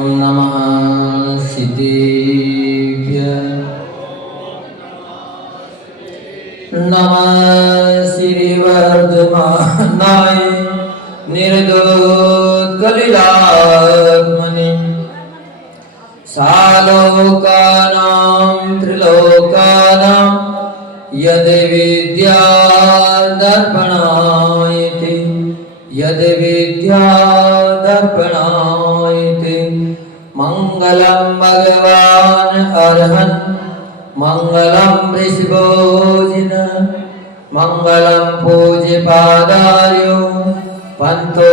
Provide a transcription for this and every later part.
नमः सिद्धेभ्यः नमः श्रीवर्धमानाय निर्दोषकलिलात्मने सालोकानां त्रिलोकानां यद् विद्यादर्पणायते यद् विद्यादर्पणायते मंगलम भगवान अरहन् मंगलम ऋषभोजिन मंगलम पूज्यपादार्यो पंतो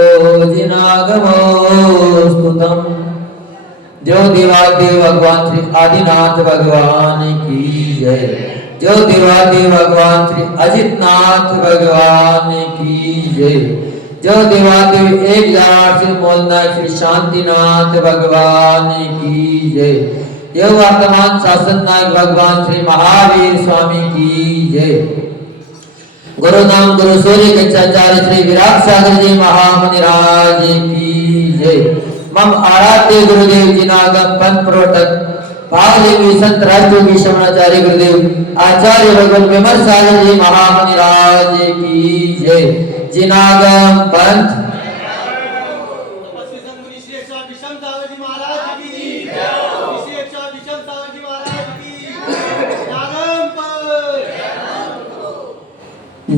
जिनागमोस्तुतम्। ज्योतिवादी भगवान श्री आदिनाथ भगवान की जय। ज्योतिवादी भगवान श्री अजितनाथ भगवान की जय। ज्योतिवादी एक श्री मोलनाथ श्री शांतिनाथ भगवान की जय। यो वर्तमान शासन नायक भगवान श्री महावीर स्वामी की जय। गुरु नाम गुरु सूर्य के आचार्य श्री विराट सागर जी महामुनिराज की जय। मम आराध्य गुरुदेव जिनागम पंथ प्रवर्तक पावली संत राष्ट्रयोगी शमणाचार्य गुरुदेव आचार्य भगवान विमल सागर जी महामुनिराज की जय। जिनागम पंथ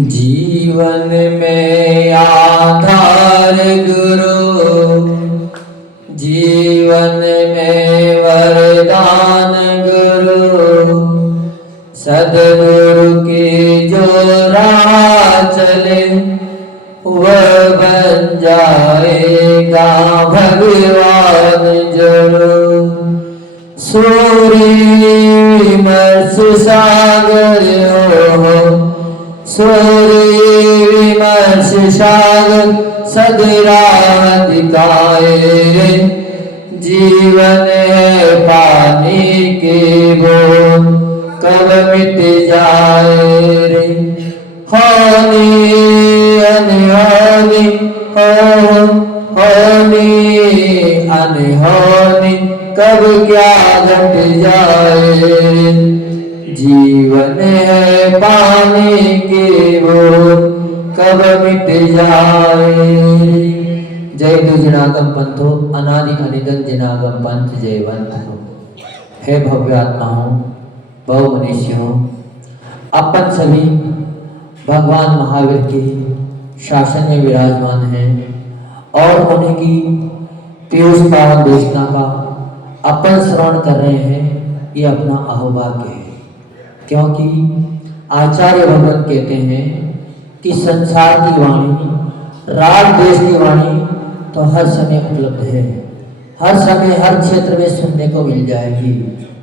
जीवन में आधार गुरु जीवन में वरदान गुरु सदगुरु की जो राह चले वह बन जाएगा भगवान जरूर। सूर्य मर्स सागर हो सूर्य विमर्श सागर सदरा दिखाए जीवन है पानी के बूंद कब मिट जाए रे। होनी अनहोनी होनी अनहोनी कब क्या घट जाए। जीवन है पानी के बूंद कब मिट जाए। जय दु जिनागम पंथो अनादि अनिदन जिनागम पंथ जयवंत हो। हे भव्य आत्माओं बहु मनुष्यों, अपन सभी भगवान महावीर के शासन में विराजमान हैं और उन्हीं की पीयूष पावन देशना का अपन श्रवण कर रहे हैं। ये अपना अहोभाग्य है, क्योंकि आचार्य भगवान कहते हैं कि संसार की वाणी राज देश की वाणी तो हर समय उपलब्ध है, हर समय हर क्षेत्र में सुनने को मिल जाएगी।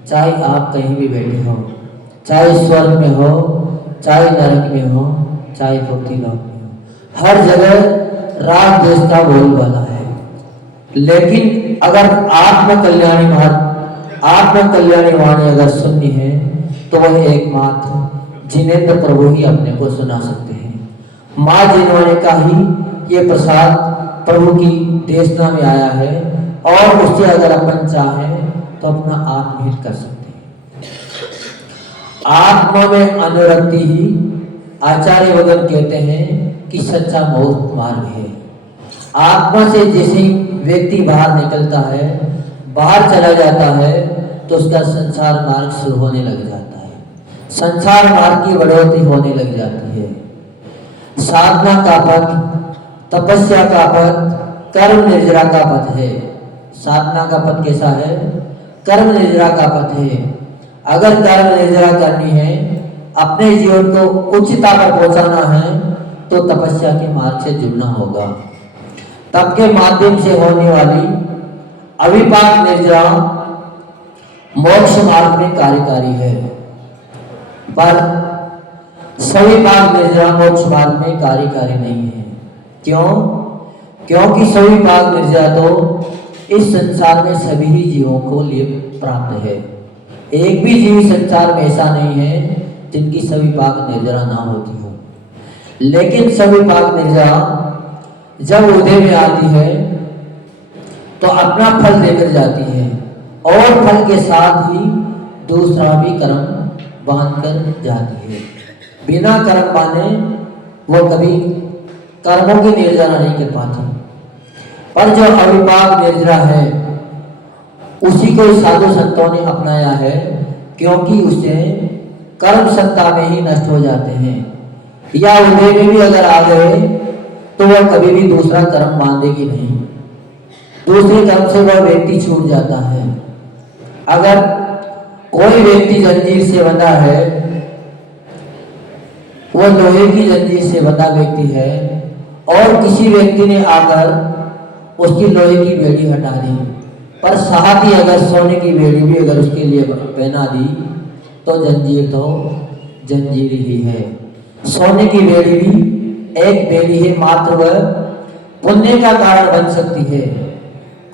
चाहे आप कहीं भी बैठे हो, चाहे स्वर्ग में हो, चाहे नरक में हो, चाहे पृथ्वीलोक में हो, हर जगह राज देश का बोलबाला है। लेकिन अगर आत्म कल्याणी वाणी अगर सुननी है तो वह एकमात्र जिनेंद्र प्रभु ही अपने को सुना सकते हैं। माँ जिनवाणी का ही ये प्रसाद प्रभु की देशना में आया है और उससे अगर अपन चाहें तो अपना आत्महित कर सकते हैं। आत्मा में अनुरक्ति ही आचार्य भगवान कहते हैं कि सच्चा मोक्ष मार्ग है। आत्मा से जैसे व्यक्ति बाहर निकलता है, बाहर चला जाता है तो उसका संसार मार्ग शुरू होने लग जाता है, संसार मार्ग की बढ़ोतरी होने लग जाती है। साधना का पथ, तपस्या का पथ, कर्म निर्जरा का पथ है। साधना का पथ कैसा है? कर्म निर्जरा का पथ है। अगर कर्म निर्जरा करनी है, अपने जीवन को उच्चता पर पहुंचाना है तो तपस्या के मार्ग से जुड़ना होगा। तप के माध्यम से होने वाली अविपाक निर्जरा मोक्ष मार्ग में कार्यकारी है, पर सविपाक निर्जरा मोक्ष मार्ग में कार्यकारी नहीं है। क्यों? क्योंकि सविपाक निर्जरा तो इस संसार में सभी ही जीवों को लिए प्राप्त है। एक भी जीव संसार में ऐसा नहीं है जिनकी सविपाक निर्जरा ना होती हो। लेकिन सविपाक निर्जरा जब उदय में आती है तो अपना फल देकर जाती है और फल के साथ ही दूसरा भी कर्म बांध कर जाती है। बिना कर्म बांधे वो कभी कर्मों की निर्जरा नहीं कर पाती। पर जो अविपाक निर्जरा है उसी को साधु संतों ने अपनाया है, क्योंकि उससे कर्म सत्ता में ही नष्ट हो जाते हैं, या उदय में भी अगर आ गए तो वह कभी भी दूसरा कर्म बांधेगी नहीं। दूसरे कर्म से वह व्यक्ति छूट जाता है। अगर कोई व्यक्ति जंजीर से बंधा है, वो लोहे की जंजीर से बंधा व्यक्ति है, और किसी व्यक्ति ने आकर उसकी लोहे की बेड़ी हटा दी, पर साथ ही अगर सोने की बेड़ी भी अगर उसके लिए पहना दी तो जंजीर तो जंजीर ही है। सोने की बेड़ी भी एक बेड़ी है, मात्र वह पुण्य का कारण बन सकती है,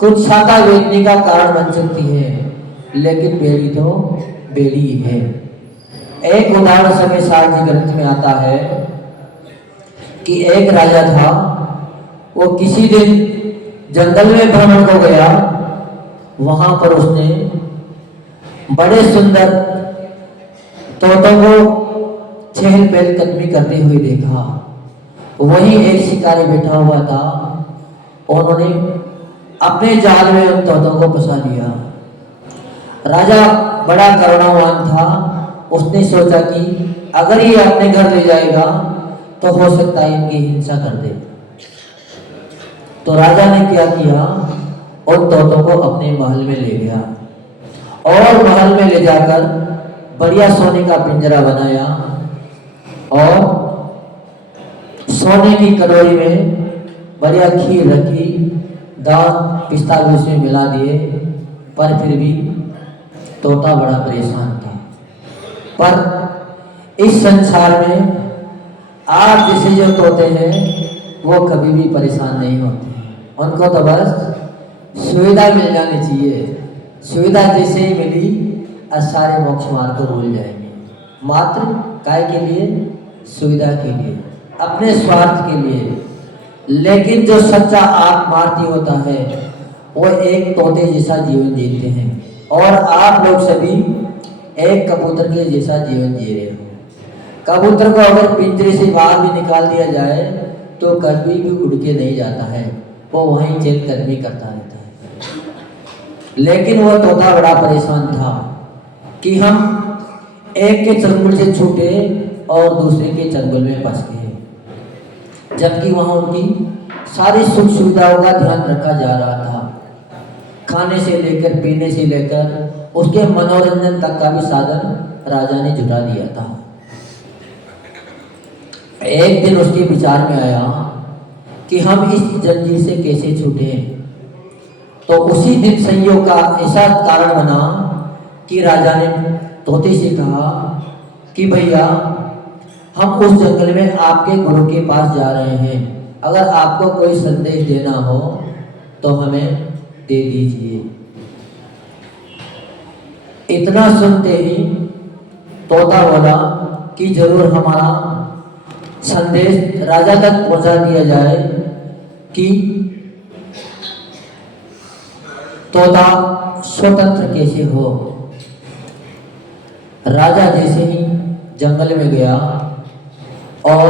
कुछ छाता बेचने का कारण बन सकती है, लेकिन बेड़ी तो बेड़ी ही है। एक उदाहरण समय सार जी ग्रंथ में आता है कि एक राजा था, वो किसी दिन जंगल में भ्रमण को गया। वहां पर उसने बड़े सुंदर तोतों को चहल पहल कदमी करते हुए देखा। वहीं एक शिकारी बैठा हुआ था, उन्होंने अपने जाल में उन तोतों को फंसा लिया। राजा बड़ा करुणावान था, उसने सोचा कि अगर ये अपने घर ले जाएगा तो हो सकता है इनकी हिंसा कर दे। तो राजा ने क्या किया, उन तोतों को अपने महल में ले गया और महल में ले जाकर बढ़िया सोने का पिंजरा बनाया और सोने की कटोरी में बढ़िया खीर रखी, दाल पिस्ता भी उसमें मिला दिए। पर फिर भी तोता बड़ा परेशान था। पर इस संसार में आप जैसे जो तोते हैं वो कभी भी परेशान नहीं होते हैं। उनको तो बस सुविधा मिल जानी चाहिए। सुविधा जैसे ही मिली सारे मोक्ष मार्ग को भूल जाएंगे। मात्र काय के लिए? सुविधा के लिए, अपने स्वार्थ के लिए। लेकिन जो सच्चा आत्मार्थी होता है वो एक तोते जैसा जीवन जीते हैं, और आप लोग सभी एक कबूतर के जैसा जीवन जी रहे हो। कबूतर को अगर पिंजरे से बाहर भी निकाल दिया जाए तो कभी भी उड़ के नहीं जाता है, वो वहीं चहलकदमी करता रहता है। लेकिन वो तोता बड़ा परेशान था कि हम एक के चंगुल से छूटे और दूसरे के चंगुल में फंस गए, जबकि वहां उनकी सारी सुख सुविधाओं का ध्यान रखा जा रहा था। खाने से लेकर पीने से लेकर उसके मनोरंजन तक का भी साधन राजा ने जुटा दिया था। एक दिन उसके विचार में आया कि हम इस जंजीर से कैसे छूटे। तो उसी दिन संयोग का ऐसा कारण बना कि राजा ने तोते से कहा कि भैया हम उस जंगल में आपके गुरु के पास जा रहे हैं, अगर आपको कोई संदेश देना हो तो हमें दे दीजिए। इतना सुनते ही तोता बोला कि जरूर हमारा संदेश राजा तक पहुंचा दिया जाए कि तोता स्वतंत्र कैसे हो। राजा जैसे ही जंगल में गया और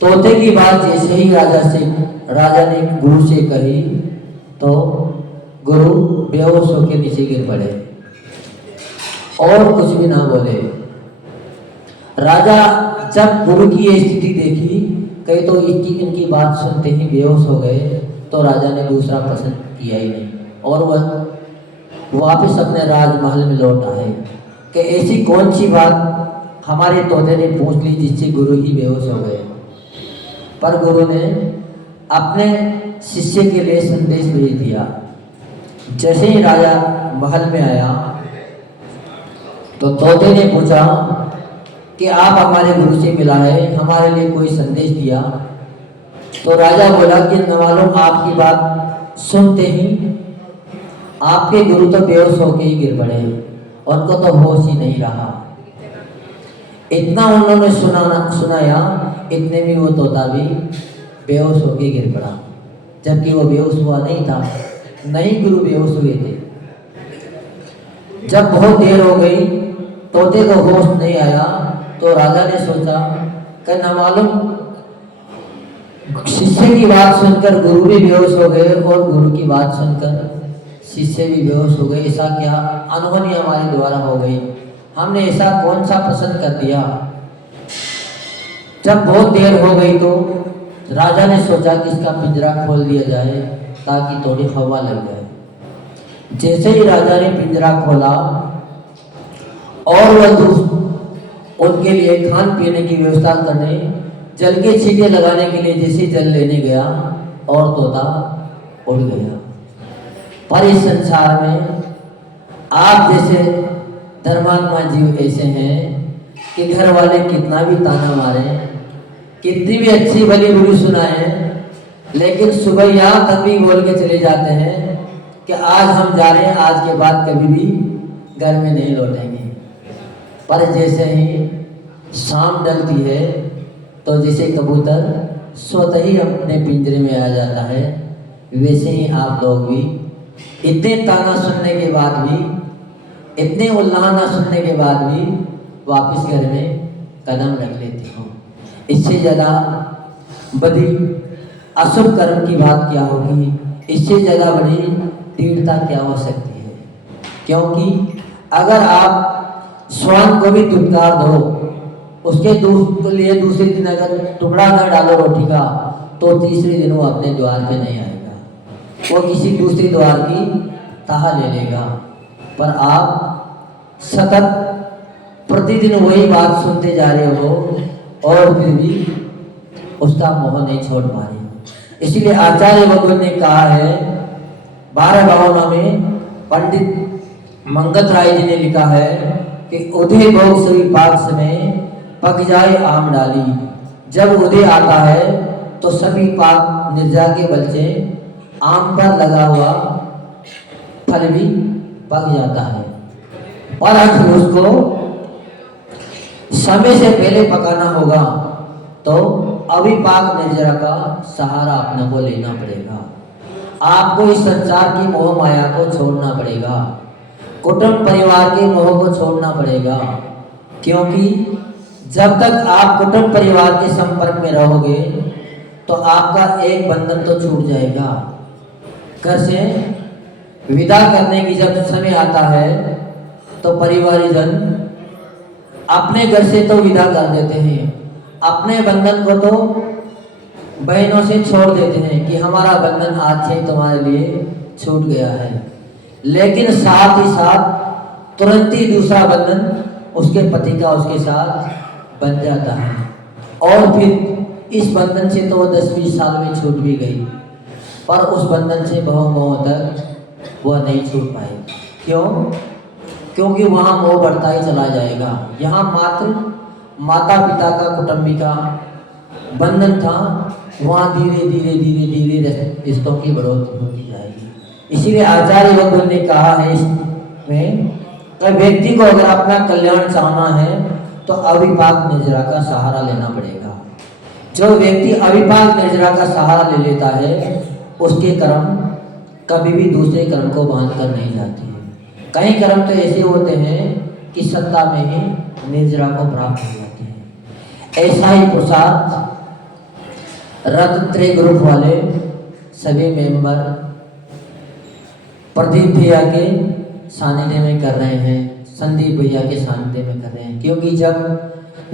तोते की बात जैसे ही राजा ने गुरु से कही तो गुरु बेहोश होकर नीचे गिर पड़े और कुछ भी ना बोले। राजा जब गुरु की ये स्थिति देखी, कई तो इनकी बात सुनते ही बेहोश हो गए, तो राजा ने दूसरा प्रश्न किया ही नहीं और वह वापस अपने राजमहल में लौट आए कि ऐसी कौन सी बात हमारे तोते ने पूछ ली जिससे गुरु ही बेहोश हो गए। पर गुरु ने अपने शिष्य के लिए संदेश भेज दिया। जैसे ही राजा महल में आया तो तोते ने पूछा कि आप हमारे गुरु से मिला है, हमारे लिए कोई संदेश दिया। तो राजा बोला कि न मालूम, आपकी बात सुनते ही आपके गुरु तो बेहोश होके ही गिर पड़े, उनको तो होश ही नहीं रहा। इतना उन्होंने सुनाया, इतने में वो तोता भी बेहोश होके गिर पड़ा। जबकि वो बेहोश हुआ नहीं था, नहीं गुरु बेहोश हुए थे। जब बहुत देर हो गई, तोते को होश नहीं आया, तो राजा ने सोचा कि न मालूम शिष्य की बात सुनकर गुरु भी बेहोश हो गए और गुरु की बात सुनकर शिष्य भी बेहोश हो गए। ऐसा क्या अनहोनी हमारे द्वारा हो गई, हमने ऐसा कौन सा पसंद कर दिया। जब बहुत देर हो गई तो राजा ने सोचा कि इसका पिंजरा खोल दिया जाए ताकि थोड़ी हवा लग जाए। जैसे ही राजा ने पिंजरा खोला और वह उनके लिए खान पीने की व्यवस्था करने, जल के छींटे लगाने के लिए जैसे जल लेने गया और तोता उड़ गया। पर इस संसार में आप जैसे धर्मात्मा जीव ऐसे हैं कि घर वाले कितना भी ताना मारे, कितनी भी अच्छी भली बुरी सुनाए, लेकिन सुबह यहाँ तक भी बोल के चले जाते हैं कि आज हम जा रहे हैं, आज के बाद कभी भी घर में नहीं लौटेंगे। पर जैसे ही शाम ढलती है तो जैसे कबूतर स्वतः ही अपने पिंजरे में आ जाता है, वैसे ही आप लोग भी इतने ताना सुनने के बाद भी, इतने उल्लाहना सुनने के बाद भी वापस घर में कदम रख लेते हो। इससे ज़्यादा बड़ी अशुभ कर्म की बात क्या होगी, इससे ज़्यादा बड़ी दृढ़ता क्या हो सकती है। क्योंकि अगर आप स्वान को भी दुत्कार दो, उसके लिए दूसरे दिन अगर टुकड़ा न डालो रोटी का, तो तीसरे दिन वो अपने द्वार पे नहीं आएगा, वो किसी दूसरी द्वार की ताह ले लेगा। पर आप सतत प्रतिदिन वही बात सुनते जा रहे हो और फिर भी उसका मोह नहीं छोड़ पा रहे। इसलिए आचार्य भगवान ने कहा है 12 भावना में, पंडित मंगत राय जी ने लिखा है कि उदय भोग सभी पाक में पक जाए आम डाली। जब उदय आता है तो सभी पाक निर्जा के बलचे आम पर लगा हुआ फल भी पक जाता है, और अगर उसको समय से पहले पकाना होगा तो अविपाक निर्जरा का सहारा अपने को लेना पड़ेगा। आपको इस संसार की मोह माया को छोड़ना पड़ेगा, कुटुंब परिवार के मोह को छोड़ना पड़ेगा। क्योंकि जब तक आप कुटुंब परिवार के संपर्क में रहोगे तो आपका एक बंधन तो छूट जाएगा। घर से विदा करने की जब समय आता है तो परिवारजन अपने घर से तो विदा कर देते हैं, अपने बंधन को तो बहनों से छोड़ देते हैं कि हमारा बंधन आज से तुम्हारे लिए छूट गया है। लेकिन साथ ही साथ तुरंत ही दूसरा बंधन उसके पति का उसके साथ बन जाता है, और फिर इस बंधन से तो वो 10-20 साल में छूट भी गई, पर उस बंधन से बहु मोह तक वह नहीं छूट पाए। क्यों? क्योंकि वहाँ मोह बढ़ता ही चला जाएगा। यहाँ मात्र माता पिता का कुटुंबी का बंधन था, वहाँ धीरे धीरे धीरे धीरे रिश्तों की बढ़ोतरी होती जाएगी। इसीलिए आचार्य भगवान ने कहा है इसमें कि व्यक्ति को अगर अपना कल्याण चाहना है तो अविपाक निर्जरा का सहारा लेना पड़ेगा। जो व्यक्ति अविपाक निर्जरा का सहारा ले लेता है उसके कर्म कभी भी दूसरे कर्म को बांध कर नहीं जाते हैं। कई कर्म तो ऐसे होते हैं कि सत्ता में ही निर्जरा को प्राप्त हो जाते हैं। ऐसा ही प्रसाद रत्नत्रय ग्रुप वाले सभी मेंबर प्रदीप भैया के सानिध्य में कर रहे हैं, संदीप भैया के सानिध्य में कर रहे हैं। क्योंकि जब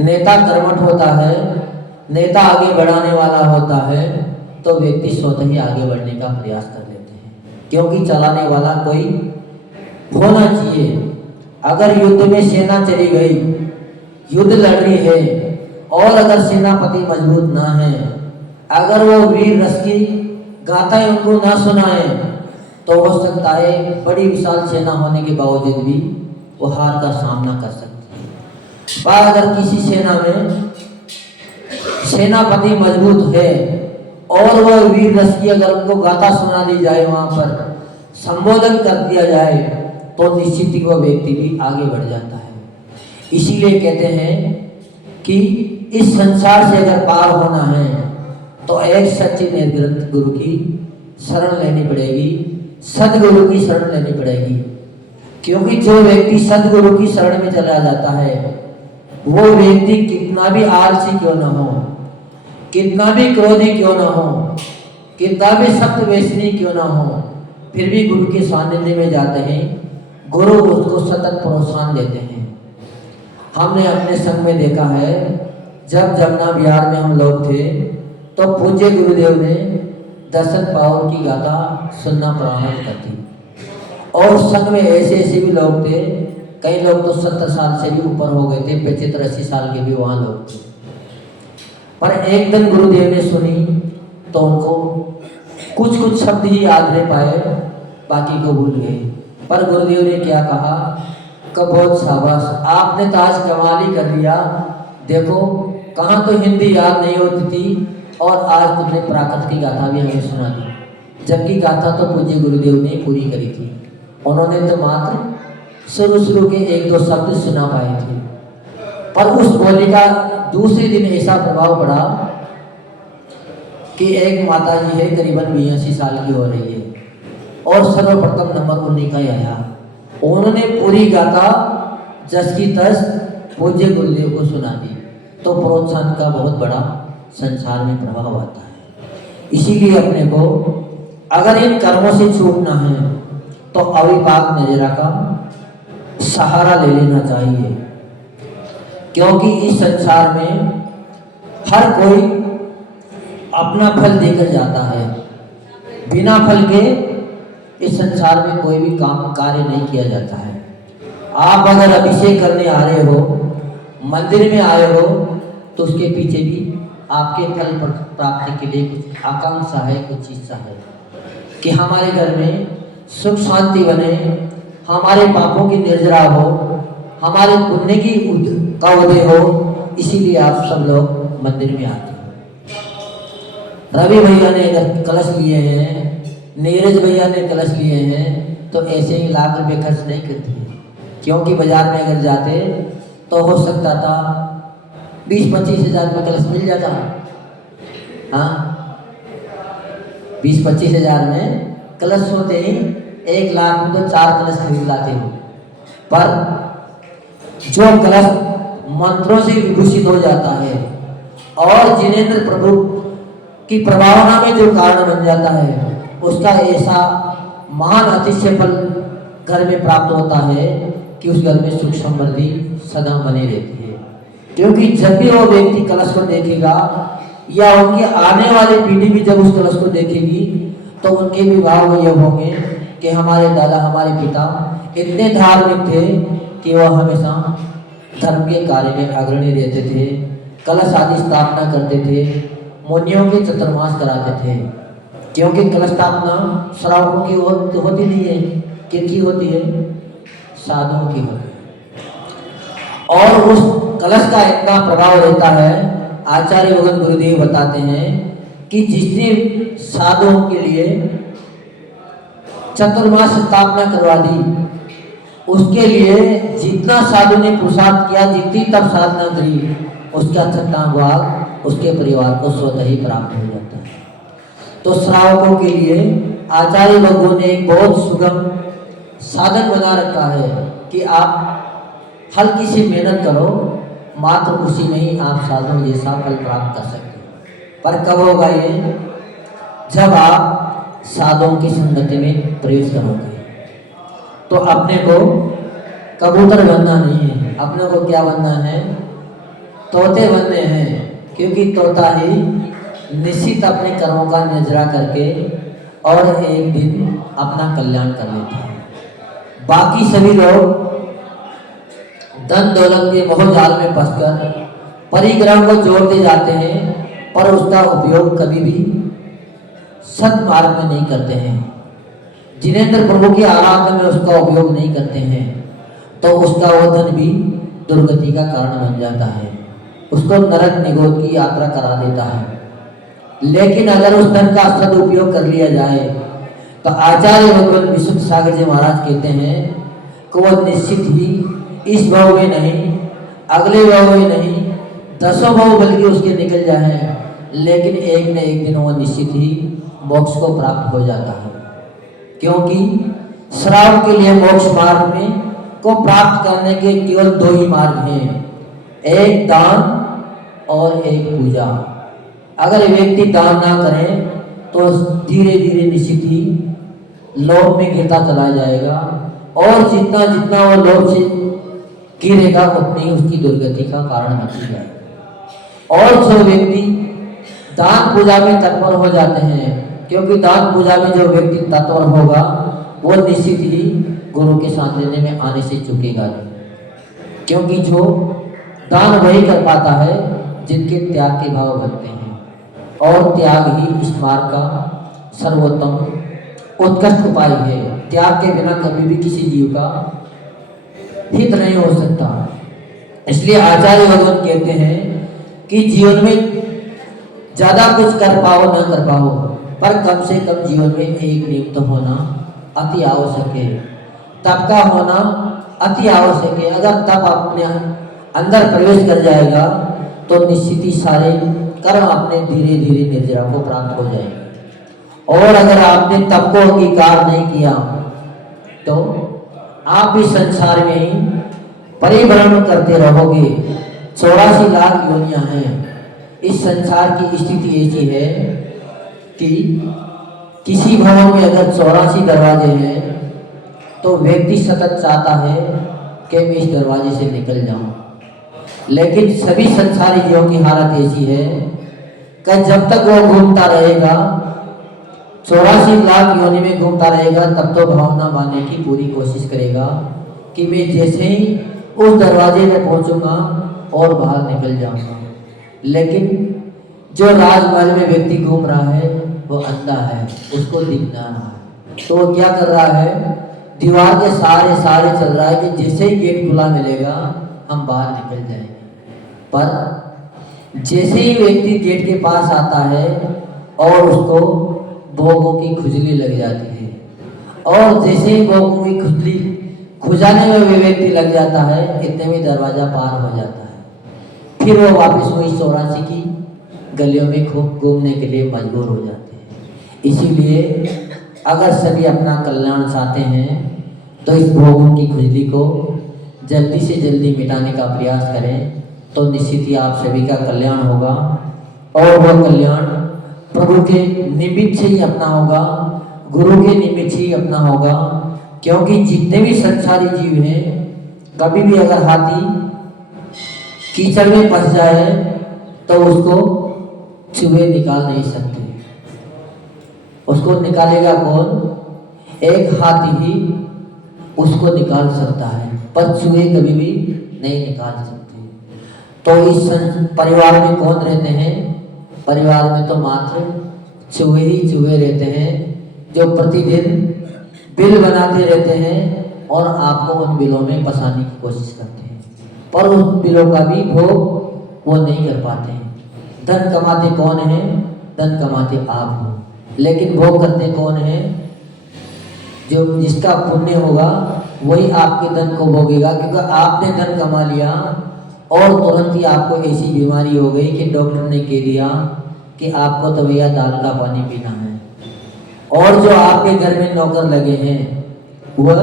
नेता कर्मठ होता है, नेता आगे बढ़ाने वाला होता है, तो व्यक्ति स्वतः ही आगे बढ़ने का प्रयास कर लेते हैं। क्योंकि चलाने वाला कोई होना चाहिए। अगर युद्ध में सेना चली गई, युद्ध लड़ रही है, और अगर सेनापति मजबूत ना है, अगर वो वीर रस की गाथाएं उनको ना सुनाए, तो हो सकता है बड़ी विशाल सेना होने के बावजूद भी वो हार का सामना कर सकती है। पर अगर किसी सेना में सेनापति मजबूत है और वह वीर रस की अगर उनको गाथा सुना दी जाए, वहां पर संबोधन कर दिया जाए, तो निश्चित ही वह व्यक्ति भी आगे बढ़ जाता है। इसीलिए कहते हैं कि इस संसार से अगर पार होना है तो एक सच्चे निर्ग्रंथ गुरु की शरण लेनी पड़ेगी, सदगुरु की शरण लेनी पड़ेगी। क्योंकि जो व्यक्ति सदगुरु की शरण में चला जाता है, वो व्यक्ति कितना भी आलसी क्यों न हो, कितना भी क्रोधी क्यों न हो, कितना भी सख्त व्यसनी क्यों न हो, फिर भी गुरु के सानिध्य में जाते हैं, गुरु उसको सतत प्रोत्साहन देते हैं। हमने अपने संग में देखा है, जब जमुना बिहार में हम लोग थे तो पूज्य गुरुदेव ने दर्शन पावर की गाथा सुनना प्रारंभ कर दी। और संग में ऐसे ऐसे भी लोग थे, कई लोग तो 70 साल से भी ऊपर हो गए थे, 75-80 साल के भी वहाँ लोग थे। पर एक दिन गुरुदेव ने सुनी तो उनको कुछ कुछ शब्द ही याद रह पाए, बाकी को भूल गए। पर गुरुदेव ने क्या कहा कि बहुत शाबाश, आपने तो आज कमाल ही कर दिया। देखो कहाँ तो हिंदी याद नहीं होती थी और आज तुमने प्राकृत की गाथा भी हमें सुना दी, जबकि गाथा तो पूज्य गुरुदेव ने पूरी करी थी। उन्होंने तो मात्र शुरू के 1-2 शब्द सुना पाए थे। पर उस बोली का दूसरे दिन ऐसा प्रभाव पड़ा कि एक माता जी है, करीबन 82 साल की हो रही है, और सर्वप्रथम नंबर उन्हीं का ही आया। उन्होंने पूरी गाथा जस की तस पूज्य गुरुदेव को सुना दी। तो प्रोत्साहन का बहुत बड़ा संसार में प्रभाव आता है। इसीलिए अपने को अगर इन कर्मों से छूटना है तो अविपाक नजरा का सहारा ले लेना चाहिए। क्योंकि इस संसार में हर कोई अपना फल देकर जाता है, बिना फल के इस संसार में कोई भी काम कार्य नहीं किया जाता है। आप अगर अभिषेक करने आ रहे हो, मंदिर में आए हो, तो उसके पीछे भी आपके फल प्राप्ति के लिए कुछ आकांक्षा है, कुछ इच्छा है कि हमारे घर में सुख शांति बने, हमारे पापों की निर्जरा हो, हमारे पुण्य की का उदय हो। इसीलिए आप सब लोग मंदिर में आते हैं। रवि भैया ने अगर कलश लिए हैं, नीरज भैया ने कलश लिए हैं, तो ऐसे ही लाख रुपए खर्च नहीं करते हैं। क्योंकि बाजार में अगर जाते तो हो सकता था 20-25 हज़ार में कलश मिल जाता। हाँ, 20-25 हज़ार में कलश होते ही 1 लाख में तो 4 कलश खरीद लाते हो। पर जो कलश मंत्रों से विभूषित हो जाता है और जिनेंद्र प्रभु की प्रभावना में जो कारण बन जाता है, उसका ऐसा महान अतिशय फल घर में प्राप्त होता है कि उस घर में सुख समृद्धि सदा बनी रहती है। क्योंकि जब भी वो व्यक्ति कलश को देखेगा या उनकी आने वाली पीढ़ी भी जब उस कलश को देखेगी, तो उनके भी भाव ये होंगे कि हमारे दादा, हमारे पिता इतने धार्मिक थे कि वह हमेशा धर्म के कार्य में अग्रणी रहते थे, कलश आदि स्थापना करते थे, मुनियों के चतुर्मास कराते थे। क्योंकि कलश स्थापना श्रावकों की होती नहीं है, किनकी होती है? साधुओं की होती है। और उस कलश का इतना प्रभाव रहता है, आचार्य भगत गुरुदेव बताते हैं कि जिसने साधुओं के लिए चतुर्मास स्थापना करवा दी, उसके लिए जितना साधु ने पुरुषार्थ किया, जितनी तब साधना करी, उसका 6वां भाग उसके परिवार को स्वतः ही प्राप्त हो जाता है। तो श्रावकों के लिए आचार्य लोगों ने एक बहुत सुगम साधन बना रखा है कि आप हल्की सी मेहनत करो, मात्र उसी में ही आप साधु जैसा फल प्राप्त कर सकते हैं। पर कब होगा ये? जब आप साधुओं की संगति में प्रवेश करोगे। तो अपने को कबूतर बनना नहीं है, अपने को क्या बनना है? तोते बनने हैं। क्योंकि तोता ही निश्चित अपने कर्मों का निजरा करके और एक दिन अपना कल्याण कर लेता है। बाकी सभी लोग धन दौलत के मोह जाल में फंसकर परिग्रह को जोड़ते जाते हैं, पर उसका उपयोग कभी भी सत्मार्ग में नहीं करते हैं। जिनेंद्र प्रभु की आराधना में उसका उपयोग नहीं करते हैं, तो उसका वो धन भी दुर्गति का कारण बन जाता है, उसको नरक निगोद की यात्रा करा देता है। लेकिन अगर उस धन का सदुपयोग कर लिया जाए, तो आचार्य भगवान विशुद्ध सागर जी महाराज कहते हैं कि वो निश्चित ही इस भाव में नहीं, अगले भाव में नहीं, 10 भाव बल्कि उसके निकल जाए, लेकिन एक न एक दिन वो निश्चित ही मोक्ष को प्राप्त हो जाता है। क्योंकि श्रावक के लिए मोक्ष मार्ग में को प्राप्त करने के केवल दो ही मार्ग हैं, एक दान और एक पूजा। अगर व्यक्ति दान ना करे तो धीरे धीरे निश्चित ही लोभ में गिरता चला जाएगा, और जितना जितना वो लोभ से गिरेगा उतनी उसकी दुर्गति का कारण बनती जाएगा। और जो व्यक्ति दान पूजा में तत्पर हो जाते हैं, क्योंकि दान पूजा में जो व्यक्ति तत्पर होगा वो निश्चित ही गुरु के साथ लेने में आने से चूकेगा नहीं। क्योंकि जो दान वही कर पाता है जिनके त्याग के भाव बनते हैं, और त्याग ही इस मार्ग का सर्वोत्तम उत्कृष्ट उपाय है। त्याग के बिना कभी भी किसी जीव का हित नहीं हो सकता। इसलिए आचार्य भगवान कहते हैं कि जीवन में ज्यादा कुछ कर पाओ न कर पाओ, पर कम से कम जीवन में एक नियुक्त होना अति आवश्यक है। तप का होना अति आवश्यक है। अगर तप अपने अंदर प्रवेश कर जाएगा तो निश्चित ही सारे कर्म अपने धीरे धीरे निर्जरा को प्राप्त हो जाएंगे। और अगर आपने तप को अंगीकार नहीं किया तो आप इस संसार में ही परिभ्रमण करते रहोगे। 84 लाख योनियां हैं। इस संसार की स्थिति ऐसी है कि किसी भवन में अगर 84 दरवाजे हैं तो व्यक्ति सतत चाहता है कि मैं इस दरवाजे से निकल जाऊं। लेकिन सभी संसारी जीवों की हालत ऐसी है कि जब तक वो घूमता रहेगा, 84 लाख योनि में घूमता रहेगा, तब तो भावना मानने की पूरी कोशिश करेगा कि मैं जैसे ही उस दरवाजे में पहुंचूंगा और बाहर निकल जाऊंगा। लेकिन जो राजमहल में व्यक्ति घूम रहा है वो अंधा है, उसको दिख ना रहा है, तो वो क्या कर रहा है, दीवार के सहारे चल रहा है कि जैसे ही गेट खुला मिलेगा हम बाहर निकल जाएंगे। पर जैसे ही व्यक्ति गेट के पास आता है और उसको भोगों की खुजली लग जाती है, और जैसे ही भोगों की खुजली खुजाने में भी व्यक्ति लग जाता है, इतने में दरवाजा पार हो जाता है। फिर वो वापस वही 84 की गलियों में खूब घूमने के लिए मजबूर हो जाते हैं। इसीलिए अगर सभी अपना कल्याण चाहते हैं तो इस भोगों की खुजली को जल्दी से जल्दी मिटाने का प्रयास करें, तो निश्चित ही आप सभी का कल्याण होगा। और वह कल्याण प्रभु के निमित्त से ही अपना होगा, गुरु के निमित्त से ही अपना होगा। क्योंकि जितने भी संसारी जीव हैं, कभी भी अगर हाथी कीचड़ में फंस जाए तो उसको चूहे निकाल नहीं सकते। उसको निकालेगा कौन? एक हाथी ही उसको निकाल सकता है, पर चूहे कभी भी नहीं निकाल सकते। तो इस परिवार में कौन रहते हैं? परिवार में तो मात्र चूहे ही चूहे रहते हैं, जो प्रतिदिन बिल बनाते रहते हैं और आपको उन बिलों में फंसाने की कोशिश करते हैं, पर उन बिलों का भी भोग वो नहीं कर पाते हैं। धन कमाते कौन है? धन कमाते आप हो, लेकिन भोग करते कौन है? जो जिसका पुण्य होगा वही आपके धन को भोगेगा। क्योंकि आपने धन कमा लिया और तुरंत ही आपको ऐसी बीमारी हो गई कि डॉक्टर ने कह दिया कि आपको तो भैया दाल का पानी पीना है। और जो आपके घर में नौकर लगे हैं, वह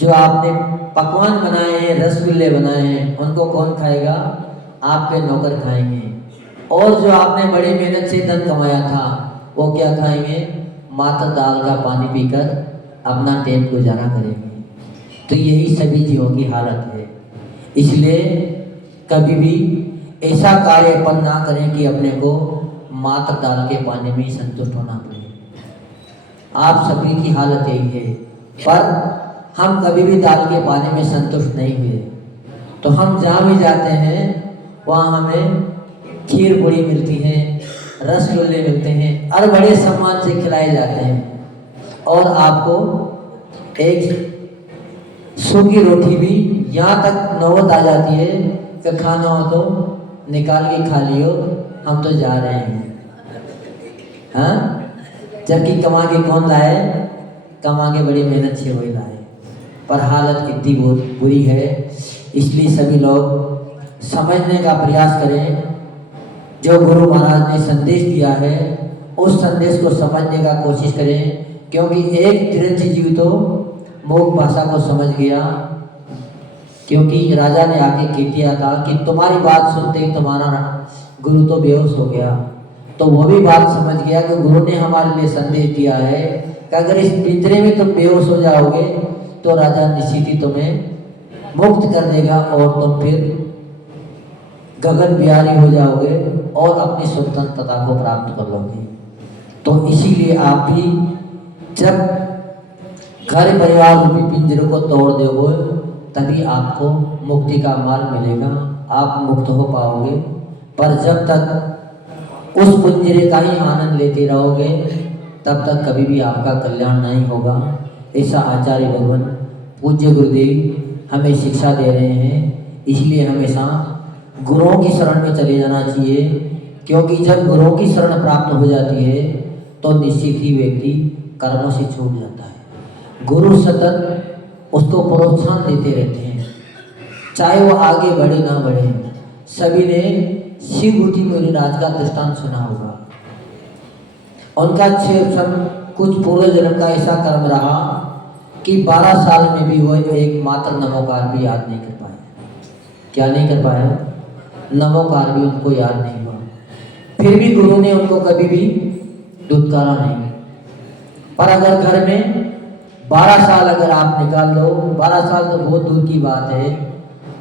जो आपने पकवान बनाए हैं, रसगुल्ले बनाए हैं, उनको कौन खाएगा? आपके नौकर खाएंगे। और जो आपने बड़ी मेहनत से धन कमाया था, वो क्या खाएंगे? मात्र दाल का पानी पीकर अपना टाइम गुजारा करेंगे। तो यही सभी जीवों की हालत है। इसलिए कभी भी ऐसा कार्य अपन ना करें कि अपने को मात्र दाल के पानी में ही संतुष्ट होना पड़े। आप सभी की हालत यही है, पर हम कभी भी दाल के पानी में संतुष्ट नहीं हुए, तो हम जहाँ भी जाते हैं वहाँ हमें खीर पूड़ी मिलती है, रसगुल्ले मिलते हैं और बड़े सम्मान से खिलाए जाते हैं। और आपको एक सूखी रोटी भी यहाँ तक नौबत आ जाती है कि खाना हो तो निकाल के खा लियो, हम तो जा रहे हैं। हाँ, जबकि कमा के कौन लाए? कमा के बड़ी मेहनत से वही लाए, पर हालत कितनी बुरी है। इसलिए सभी लोग समझने का प्रयास करें। जो गुरु महाराज ने संदेश दिया है उस संदेश को समझने का कोशिश करें, क्योंकि एक तिरंजी जीव तो मूक भाषा को समझ गया, क्योंकि राजा ने आके कह दिया था कि तुम्हारी बात सुनते ही तुम्हारा गुरु तो बेहोश हो गया। तो वो भी बात समझ गया कि गुरु ने हमारे लिए संदेश दिया है कि अगर इस पिंजरे में तुम बेहोश हो जाओगे तो राजा निश्चित ही तुम्हें मुक्त कर देगा और तुम फिर गगन बिहारी हो जाओगे और अपनी स्वतंत्रता को प्राप्त कर लोगे। तो इसीलिए आप भी जब घर परिवार रूपी पिंजरे को तोड़ दोगे तभी आपको मुक्ति का मार्ग मिलेगा, आप मुक्त हो पाओगे। पर जब तक उस पिंजरे का ही आनंद लेते रहोगे तब तक कभी भी आपका कल्याण नहीं होगा। ऐसा आचार्य भगवान पूज्य गुरुदेव हमें शिक्षा दे रहे हैं। इसलिए हमेशा गुरुओं की शरण में चले जाना चाहिए, क्योंकि जब गुरुओं की शरण प्राप्त हो जाती है तो निश्चित ही व्यक्ति कर्मों से छूट जाता है। गुरु सतत उसको प्रोत्साहन देते रहते हैं, चाहे वो आगे बढ़े ना बढ़े। सभी ने शिव गुरु मुनिराज का दृष्टांत सुना होगा। उनका कुछ पूर्व जन्म का ऐसा कर्म रहा कि 12 साल में भी वो एक मात्र नमोकार भी याद नहीं कर पाए। क्या नहीं कर पाए? नमोकार भी उनको याद नहीं हुआ। फिर भी गुरु ने उनको कभी भी दुत्कारा नहीं। पर अगर घर में 12 साल अगर आप निकाल दो, 12 साल तो बहुत दूर की बात है,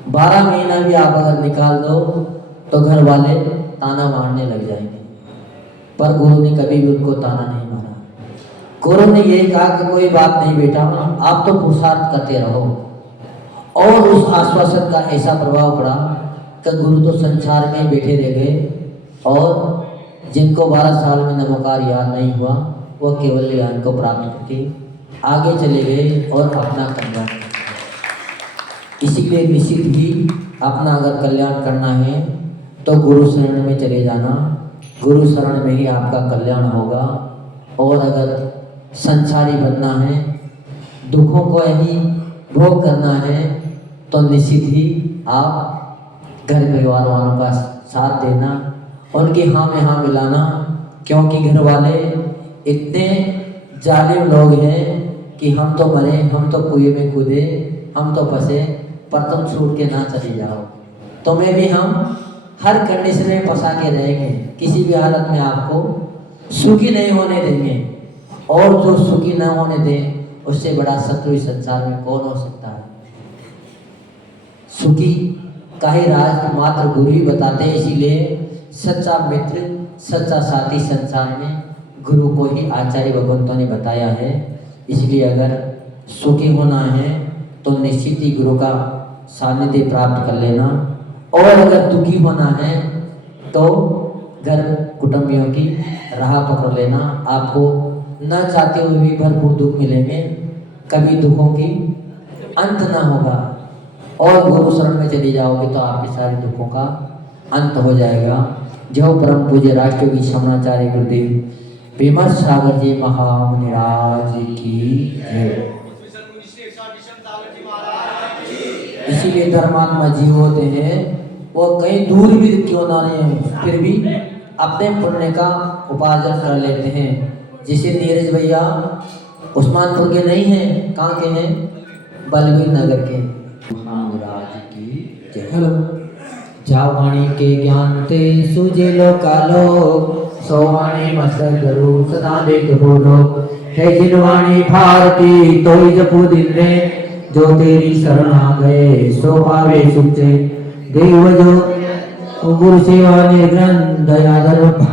12 महीना भी आप अगर निकाल दो तो घर वाले ताना मारने लग जाएंगे। पर गुरु ने कभी भी उनको ताना नहीं मारा। गुरु ने यही कहा कि कोई बात नहीं बेटा, आप तो पुरुषार्थ करते रहो। और उस आश्वासन का ऐसा प्रभाव पड़ा कि गुरु तो संसार में बैठे रह गए और जिनको 12 साल में नमोकार याद नहीं हुआ वो केवल ज्ञान को प्राप्त करके आगे चले गए और अपना कल्याण। इसीलिए निश्चित ही अपना अगर कल्याण करना है तो गुरु शरण में चले जाना। गुरु शरण में ही आपका कल्याण होगा। और अगर संसारी बनना है, दुखों को ही भोग करना है तो निश्चित ही आप घर परिवार वालों का साथ देना, उनकी हाँ में हाँ मिलाना। क्योंकि घर वाले इतने जालिम लोग हैं कि हम तो मरे, हम तो कुएं में कूदे, हम तो फंसे, पर तुम छूट के ना चले जाओ। तुम्हें भी हम हर कंडीशन में फंसा के रहेंगे, किसी भी हालत में आपको सुखी नहीं होने देंगे। और जो सुखी ना होने दें उससे बड़ा शत्रु इस संसार में कौन हो सकता है। सुखी का ही राज मात्र गुरु ही बताते हैं। इसीलिए सच्चा मित्र, सच्चा साथी संसार में गुरु को ही आचार्य भगवंतों ने बताया है। इसलिए अगर सुखी होना है तो निश्चित ही गुरु का सानिध्य प्राप्त कर लेना। और अगर दुखी होना है तो घर कुटुंबियों की राह पकड़ लेना। आपको न चाहते हुए भी भरपूर दुख मिलेंगे, कभी दुखों की अंत ना होगा। और गुरु शरण में चले जाओगे तो आपके सारे दुखों का अंत हो जाएगा। जो परम पूज्य राष्ट्रयोगी शमनाचार्य गुरुदेव विमर्श सागर जी महामुनिराज की जय। इसीलिए धर्मात्मा जीव होते हैं, वो कहीं दूर भी क्यों ना रहे फिर भी अपने पुण्य का उपार्जन कर लेते हैं। जैसे नीरज भैया उस्मानपुर के नहीं हैं, कहाँ के हैं? बलबीर नगर के। महाराज की जय। हेलो। जावाणी के ज्ञान ते सुजे लोकालोक, सोवाणी मस्तक गुरु सदा देख बोलो। है जिनवाणी भारती तोई जपू दिन रे, जो तेरी शरण आ गए सो पावे सुचे। देव जो गुरु सेवा निर्ग्रंथ दया धर्म